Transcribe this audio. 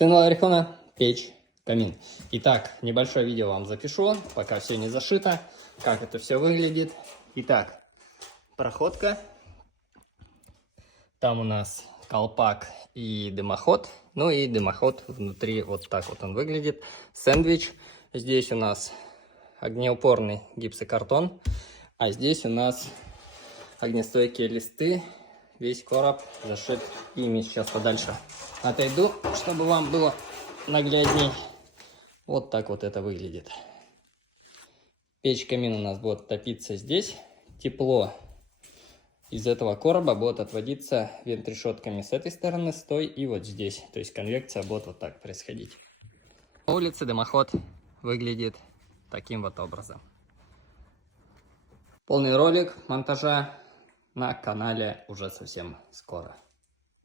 Сын Ларихона, печь, камин. Итак, небольшое видео вам запишу, пока все не зашито, как это все выглядит. Итак, проходка. Там у нас колпак и дымоход. Ну и дымоход внутри вот так вот он выглядит. Сэндвич. Здесь у нас огнеупорный гипсокартон. А здесь у нас огнестойкие листы. Весь короб зашит ими. Сейчас подальше отойду, чтобы вам было наглядней. Вот так вот это выглядит. Печь-камин у нас будет топиться здесь. Тепло из этого короба будет отводиться вент-решетками с этой стороны, с той и вот здесь. То есть конвекция будет вот так происходить. На улице дымоход выглядит таким вот образом. Полный ролик монтажа на канале уже совсем скоро.